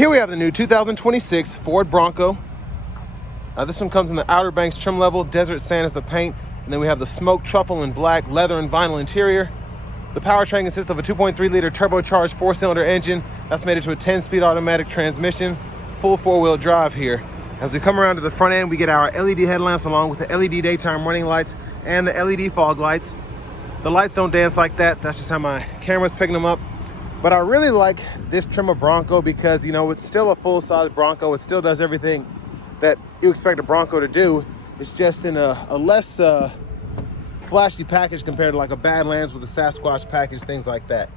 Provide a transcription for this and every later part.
Here we have the new 2026 Ford Bronco. This one comes in the Outer Banks trim level. Desert sand is the paint. And then we have the smoked truffle in black, leather and vinyl interior. The powertrain consists of a 2.3-liter turbocharged 4-cylinder engine. That's made into a 10-speed automatic transmission. Full 4-wheel drive here. As we come around to the front end, we get our LED headlamps along with the LED daytime running lights and the LED fog lights. The lights don't dance like that. That's just how my camera's picking them up. But I really like this trim of Bronco because, you know, it's still a full-size Bronco. It still does everything that you expect a Bronco to do. It's just in a less flashy package compared to like a Badlands with a Sasquatch package, things like that.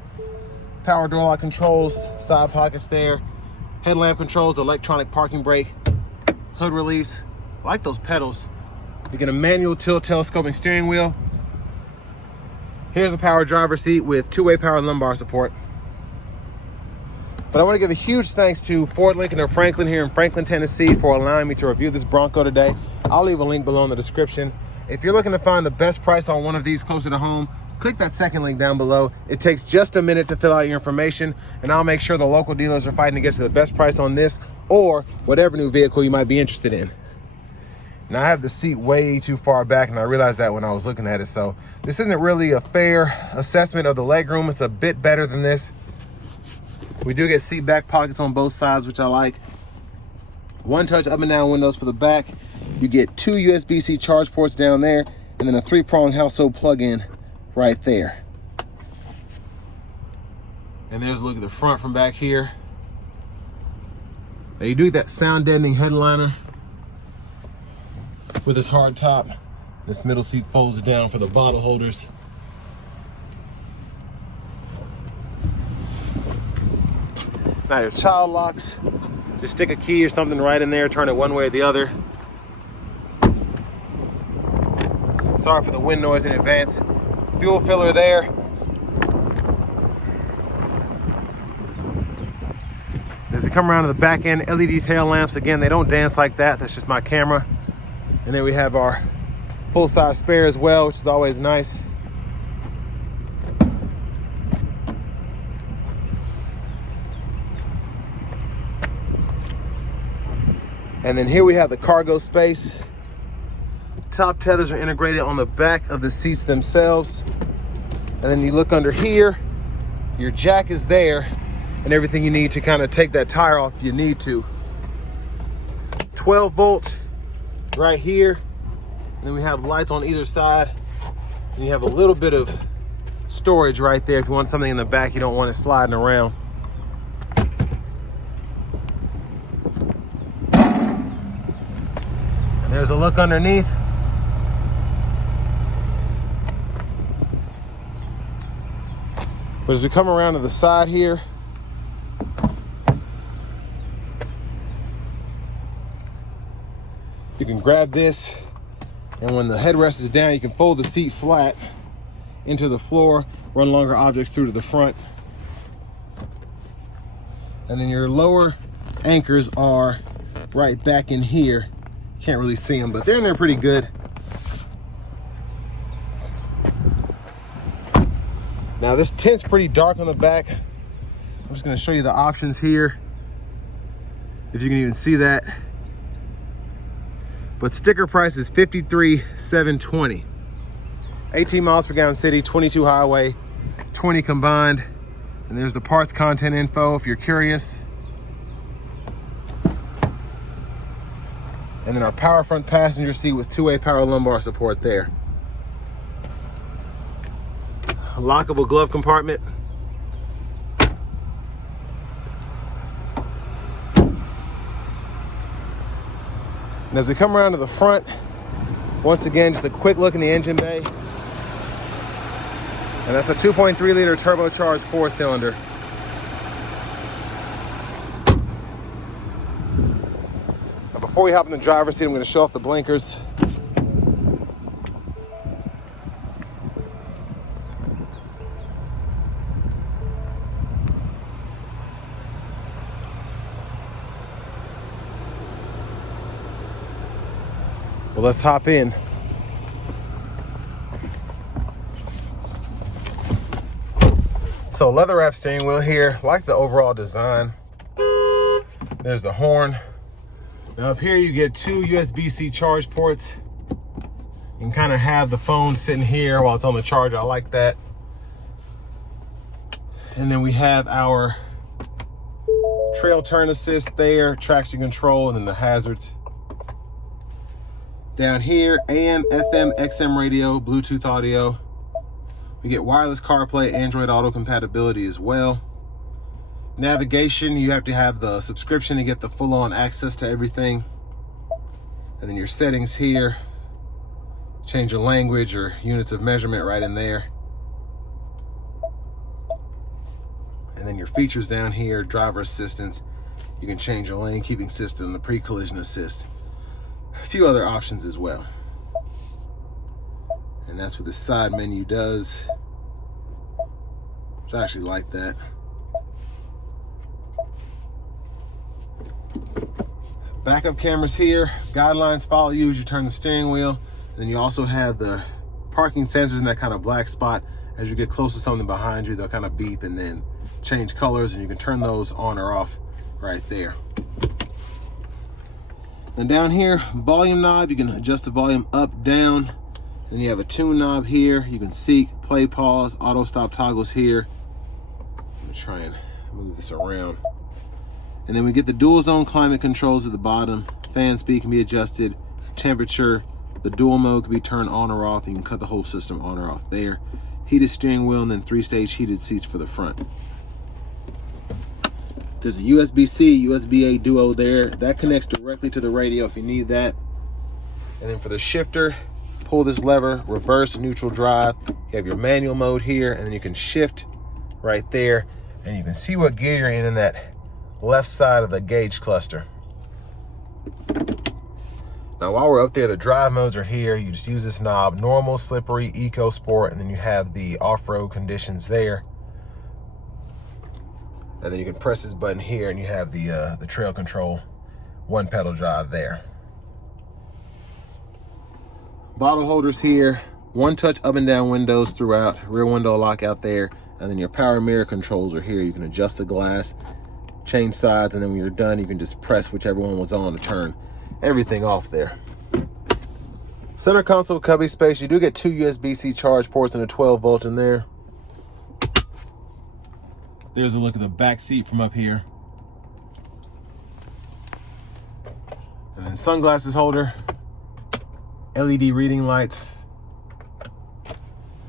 Power door lock controls, side pockets there, headlamp controls, electronic parking brake, hood release. I like those pedals. You get a manual tilt telescoping steering wheel. Here's a power driver seat with two-way power lumbar support. But I want to give a huge thanks to Ford Lincoln of Franklin here in Franklin, Tennessee for allowing me to review this Bronco today. I'll leave a link below in the description. If you're looking to find the best price on one of these closer to home, click that second link down below. It takes just a minute to fill out your information, and I'll make sure the local dealers are fighting to get you the best price on this or whatever new vehicle you might be interested in. Now I have the seat way too far back, and I realized that when I was looking at it, so this isn't really a fair assessment of the legroom. It's a bit better than this. We do get seat back pockets on both sides, which I like. One touch up and down windows for the back. You get two USB-C charge ports down there, and then a 3-prong household plug-in right there. And there's a look at the front from back here. Now you do get that sound deadening headliner with this hard top. This middle seat folds down for the bottle holders. Now your child locks, just stick a key or something right in there, turn it one way or the other. Sorry for the wind noise in advance. Fuel filler there. As we come around to the back end, LED tail lamps. Again, they don't dance like that. That's just my camera. And then we have our full-size spare as well, which is always nice. And then here we have the cargo space. Top tethers are integrated on the back of the seats themselves. And then you look under here, your jack is there, and everything you need to kind of take that tire off if you need to. 12 volt right here. And then we have lights on either side. And you have a little bit of storage right there if you want something in the back you don't want it sliding around. There's a look underneath. But as we come around to the side here, you can grab this, and when the headrest is down, you can fold the seat flat into the floor, run longer objects through to the front. And then your lower anchors are right back in here. Can't really see them, but they're in there pretty good. Now this tint's pretty dark on the back. I'm just gonna show you the options here, if you can even see that. But sticker price is $53,720. 18 miles per gallon city, 22 highway, 20 combined. And there's the parts content info if you're curious. And then our power front passenger seat with two-way power lumbar support there. A lockable glove compartment. And as we come around to the front, once again, just a quick look in the engine bay. And that's a 2.3-liter turbocharged 4-cylinder. Before we hop in the driver's seat, I'm going to show off the blinkers. Well, let's hop in. So leather wrap steering wheel here, like the overall design. There's the horn. Now up here you get two USB-C charge ports. You can kind of have the phone sitting here while it's on the charger. I like that. And then we have our trail turn assist there, traction control, and then the hazards. Down here, AM, FM, XM radio, Bluetooth audio. We get wireless CarPlay, Android Auto compatibility as well. Navigation, you have to have the subscription to get the full-on access to everything. And then your settings here, change your language or units of measurement right in there. And then your features down here, driver assistance. You can change your lane keeping system, the pre-collision assist. A few other options as well. And that's what the side menu does, which I actually like that. Backup cameras here, guidelines follow you as you turn the steering wheel. Then you also have the parking sensors in that kind of black spot. As you get close to something behind you, they'll kind of beep and then change colors, and you can turn those on or off right there. And down here, volume knob, you can adjust the volume up, down. Then you have a tune knob here. You can seek, play, pause, auto stop toggles here. Let me try and move this around. And then we get the dual zone climate controls at the bottom. Fan speed can be adjusted, temperature, the dual mode can be turned on or off. You can cut the whole system on or off there. Heated steering wheel, and then 3-stage heated seats for the front. There's a USB-C, USB-A duo there. That connects directly to the radio if you need that. And then for the shifter, pull this lever, reverse, neutral drive. You have your manual mode here, and then you can shift right there. And you can see what gear you're in that left side of the gauge cluster. Now while we're up there, the drive modes are here. You just use this knob, normal, slippery, eco, sport, and then you have the off-road conditions there. And then you can press this button here and you have the trail control, one pedal drive there. Bottle holders here, one touch up and down windows throughout, rear window lock out there, and then your power mirror controls are here. You can adjust the glass, change sides, and then when you're done, you can just press whichever one was on to turn everything off there. Center console cubby space. You do get two USB-C charge ports and a 12 volt in there. There's a look at the back seat from up here. And then sunglasses holder, LED reading lights,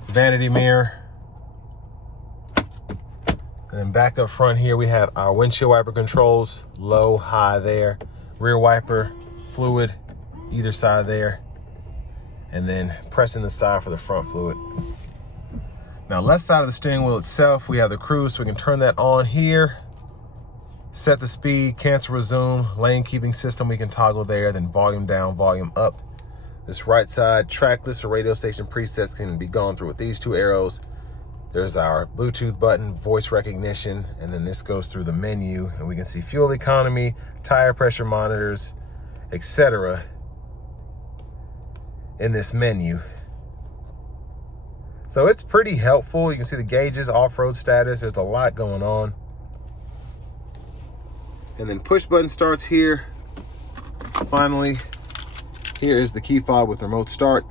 vanity mirror. And then back up front here, we have our windshield wiper controls, low, high there, rear wiper, fluid, either side there, and then pressing the side for the front fluid. Now, left side of the steering wheel itself, we have the cruise, so we can turn that on here, set the speed, cancel, resume, lane keeping system, we can toggle there, then volume down, volume up. This right side, track list or radio station presets can be gone through with these two arrows. There's our Bluetooth button, voice recognition, and then this goes through the menu, and we can see fuel economy, tire pressure monitors, etc. in this menu. So it's pretty helpful. You can see the gauges, off-road status. There's a lot going on. And then push button starts here. Finally, here is the key fob with remote start.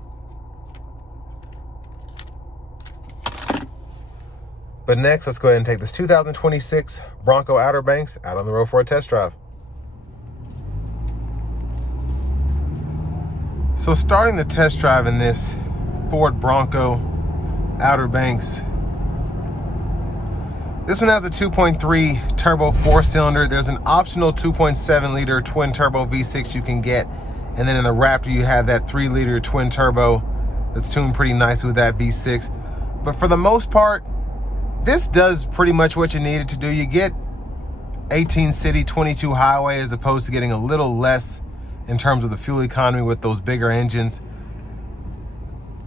But next, let's go ahead and take this 2026 Bronco Outer Banks out on the road for a test drive. So starting the test drive in this Ford Bronco Outer Banks, this one has a 2.3 turbo 4-cylinder. There's an optional 2.7 liter twin turbo V6 you can get. And then in the Raptor, you have that 3 liter twin turbo that's tuned pretty nicely with that V6. But for the most part, this does pretty much what you need it to do. You get 18 city, 22 highway, as opposed to getting a little less in terms of the fuel economy with those bigger engines.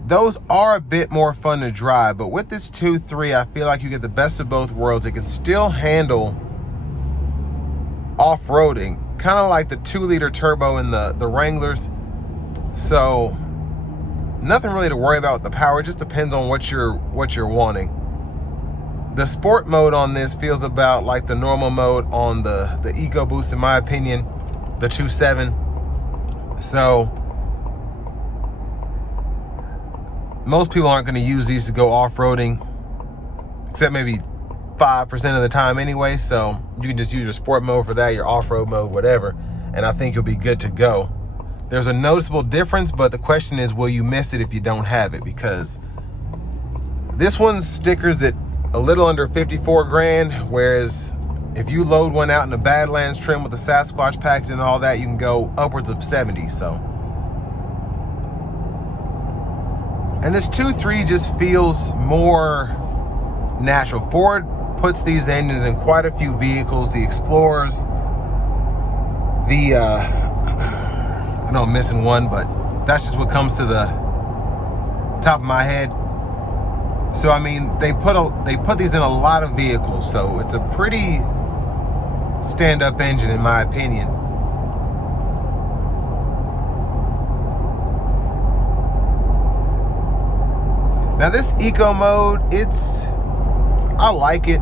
Those are a bit more fun to drive, but with this 2.3, I feel like you get the best of both worlds. It can still handle off-roading, kind of like the 2 liter turbo in the Wranglers. So nothing really to worry about with the power. It just depends on what you're wanting. The sport mode on this feels about like the normal mode on the EcoBoost, in my opinion, the 2.7. So most people aren't going to use these to go off-roading, except maybe 5% of the time anyway. So you can just use your sport mode for that, your off-road mode, whatever, and I think you'll be good to go. There's a noticeable difference, but the question is, will you miss it if you don't have it? Because this one's stickers at a little under 54 grand, whereas if you load one out in the Badlands trim with the Sasquatch package and all that, you can go upwards of 70. So, and this 2.3 just feels more natural. Ford puts these engines in quite a few vehicles, the Explorers, the I know I'm missing one, but that's just what comes to the top of my head. So I mean, they put these in a lot of vehicles, so it's a pretty stand-up engine in my opinion. Now this eco mode, I like it,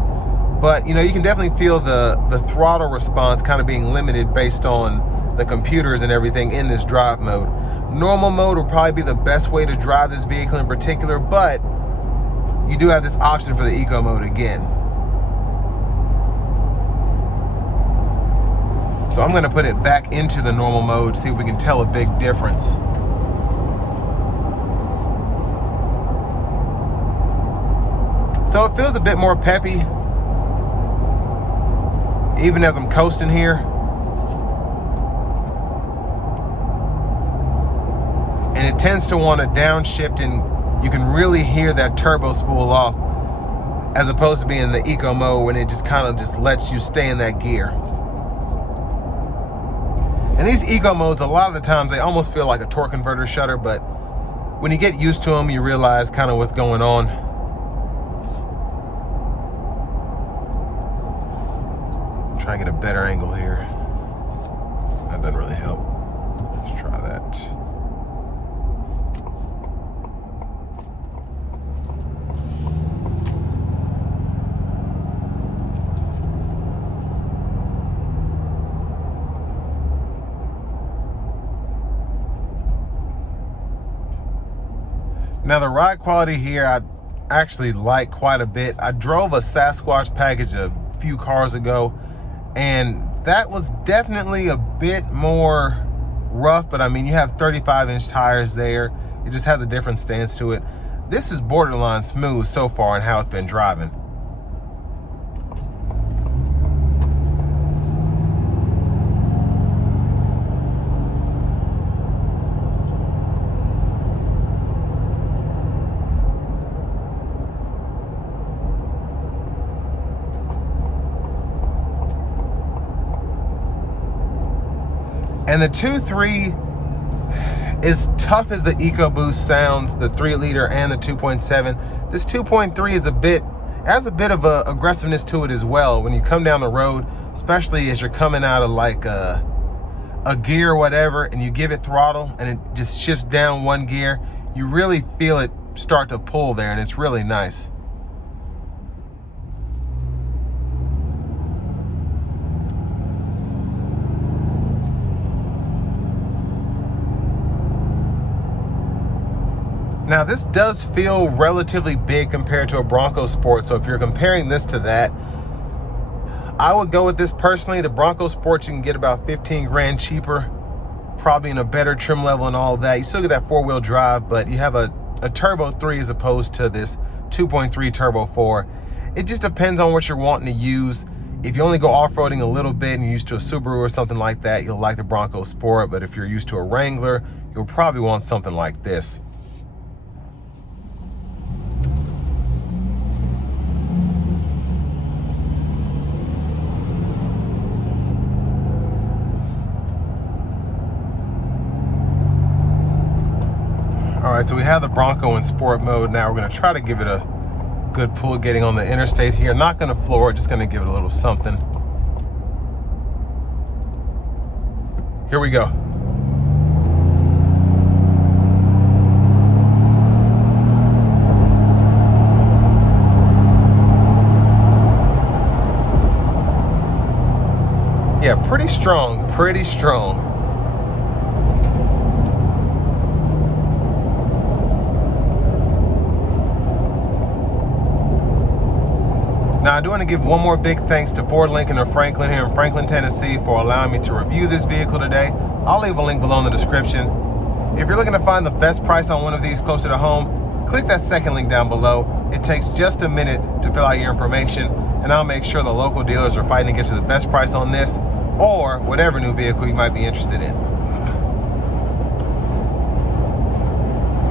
but you know, you can definitely feel the throttle response kind of being limited based on the computers and everything in this drive mode. Normal mode will probably be the best way to drive this vehicle in particular, but you do have this option for the eco mode again. So I'm gonna put it back into the normal mode, see if we can tell a big difference. So it feels a bit more peppy, even as I'm coasting here. And it tends to want to downshift, and you can really hear that turbo spool off, as opposed to being in the eco mode when it just kind of just lets you stay in that gear. And these eco modes, a lot of the times they almost feel like a torque converter shutter, but when you get used to them, you realize kind of what's going on. Try and get a better angle here. That doesn't really help. Let's try that. Now the ride quality here, I actually like quite a bit. I drove a Sasquatch package a few cars ago, and that was definitely a bit more rough, but I mean, you have 35-inch tires there. It just has a different stance to it. This is borderline smooth so far in how it's been driving. And the 2.3, as tough as the EcoBoost sounds, the 3-liter and the 2.7, this 2.3 is has a bit of a aggressiveness to it as well. When you come down the road, especially as you're coming out of like a gear or whatever, and you give it throttle and it just shifts down one gear, you really feel it start to pull there, and it's really nice. Now this does feel relatively big compared to a Bronco Sport, so if you're comparing this to that, I would go with this personally. The Bronco Sport you can get about 15 grand cheaper, probably in a better trim level and all that. You still get that 4-wheel drive, but you have a turbo 3 as opposed to this 2.3 turbo 4. It just depends on what you're wanting to use. If you only go off-roading a little bit and you're used to a Subaru or something like that, you'll like the Bronco Sport, but if you're used to a Wrangler, you'll probably want something like this. All right, so we have the Bronco in sport mode. Now we're gonna try to give it a good pull getting on the interstate here. Not gonna floor it, just gonna give it a little something. Here we go. Yeah, pretty strong, pretty strong. Now, I do want to give one more big thanks to Ford Lincoln of Franklin here in Franklin, Tennessee for allowing me to review this vehicle today. I'll leave a link below in the description. If you're looking to find the best price on one of these closer to home, click that second link down below. It takes just a minute to fill out your information, and I'll make sure the local dealers are fighting to get you the best price on this or whatever new vehicle you might be interested in.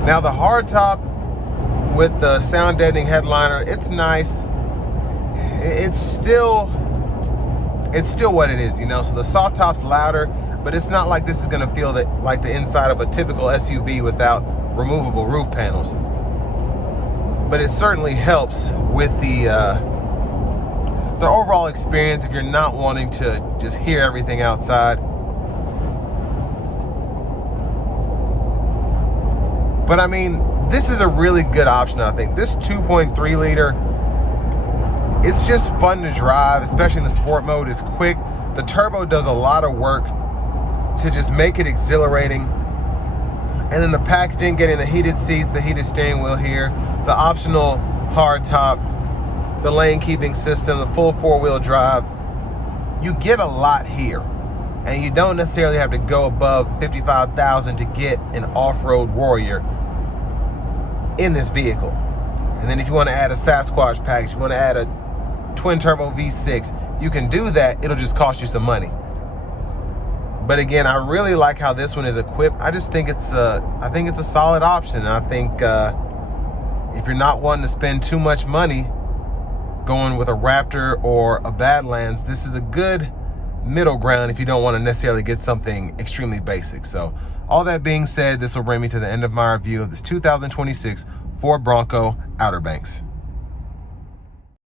Now, the hardtop with the sound deadening headliner, it's nice. It's still what it is, you know. So the soft top's louder, but it's not like this is going to feel like the inside of a typical SUV without removable roof panels. But it certainly helps with the overall experience if you're not wanting to just hear everything outside. But I mean, this is a really good option, I think. This 2.3 liter, it's just fun to drive, especially in the sport mode. It's quick. The turbo does a lot of work to just make it exhilarating. And then the packaging, getting the heated seats, the heated steering wheel here, the optional hardtop, the lane keeping system, the full 4-wheel drive. You get a lot here. And you don't necessarily have to go above $55,000 to get an off-road warrior in this vehicle. And then if you want to add a Sasquatch package, you want to add a twin turbo V6, you can do that. It'll just cost you some money. But again, I really like how this one is equipped. I just think it's a solid option. And I think if you're not wanting to spend too much money going with a Raptor or a Badlands, this is a good middle ground if you don't want to necessarily get something extremely basic. So all that being said, this will bring me to the end of my review of this 2026 Ford Bronco Outer Banks.